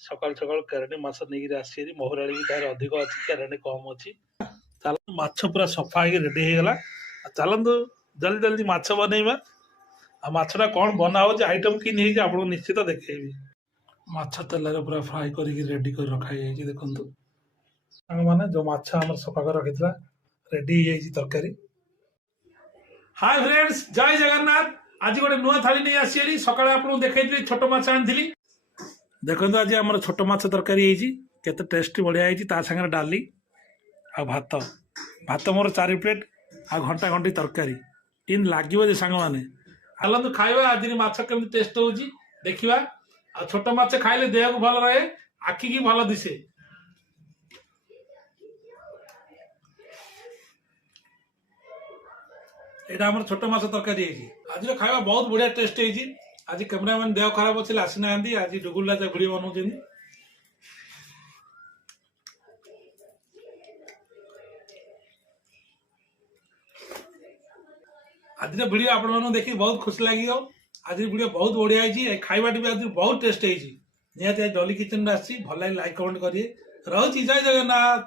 ସକାଳୁ ସକାଳୁ କେରାଣ୍ଡି ମାଛ ନେଇକିରି ଆସିଛି। ମହୁରାଳି ବି ତାର ଅଧିକ ଅଛି, କେରାଣ୍ଡି କମ ଅଛି। ଚାଲନ୍ତୁ, ମାଛ ପୁରା ସଫା ହେଇକି ରେଡି ହେଇଗଲା। ଚାଲନ୍ତୁ ଜଲ୍ଦି ଜଲ୍ଦି ମାଛ ବନେଇବା। ଆଉ ମାଛଟା କ'ଣ ବନା ହଉଛି, ଆଇଟମ୍ କି ନେଇଛି ଆପଣଙ୍କୁ ନିଶ୍ଚିତ ଦେଖେଇବି। ମାଛ ତେଲରେ ପୁରା ଫ୍ରାଏ କରିକି ରେଡି କରି ରଖା ହେଇଯାଇଛି। ଦେଖନ୍ତୁ ସାଙ୍ଗମାନେ, ଯୋଉ ମାଛ ଆମର ସଫା କରି ରଖିଥିଲା ରେଡି ହେଇଯାଇଛି ତରକାରୀ। ହାଇ ଫ୍ରେଣ୍ଡସ୍, ଜୟ ଜଗନ୍ନାଥ। ଆଜି ଗୋଟେ ନୂଆ ଥାଳି ନେଇ ଆସିଛି। ସକାଳେ ଆପଣଙ୍କୁ ଦେଖେଇଥିଲି ଛୋଟ ମାଛ ଆଣିଥିଲି। ଦେଖନ୍ତୁ ଆଜି ଆମର ଛୋଟ ମାଛ ତରକାରୀ ହେଇଛି, କେତେ ଟେଷ୍ଟି ବଢିଆ ହେଇଛି। ତା ସାଙ୍ଗରେ ଡାଲି ଆଉ ଭାତ। ଭାତ ମୋର 4 ପ୍ଲେଟ୍ ଆଉ ଘଣ୍ଟା ଘଣ୍ଟି ତରକାରୀ। କେମିତି ଲାଗିବ ଯେ ସାଙ୍ଗମାନେ, ଚାଲନ୍ତୁ ଖାଇବା। ଆଜି ମାଛ କେମିତି ଟେଷ୍ଟ ହଉଛି ଦେଖିବା। ଆଉ ଛୋଟ ମାଛ ଖାଇଲେ ଦେହକୁ ଭଲ ରହେ, ଆଖିକି ଭଲ ଦିଶେ। ଏଇଟା ଆମର ଛୋଟ ମାଛ ତରକାରୀ ହେଇଛି। ଆଜିର ଖାଇବା ବହୁତ ବଢିଆ ଟେଷ୍ଟ ହେଇଛି। ଆଜି କ୍ୟାମେରାମ୍ୟାନ ଦେହ ଖରାପ ଅଛି, ଆସିନାହାନ୍ତି। ଆଜି ଡୁଗୁଲ ରାଜା ଭିଡିଓ ବନଉଛନ୍ତି। ଆଜିର ଭିଡିଓ ଆପଣମାନଙ୍କୁ ଦେଖି ବହୁତ ଖୁସି ଲାଗିବ। ଆଜି ଭିଡିଓ ବହୁତ ବଢିଆ ହେଇଛି। ଖାଇବାଟି ବି ଆଜି ବହୁତ ଟେଷ୍ଟ ହେଇଛି। ନିହାତି ଆଜି ଡଲି କିଚେନରେ ଆସିଛି। ଭଲ ଲାଗି ଲାଇକ୍ କମେଣ୍ଟ କରିବେ। ରହୁଛି, ଜୟ ଜଗନ୍ନାଥ।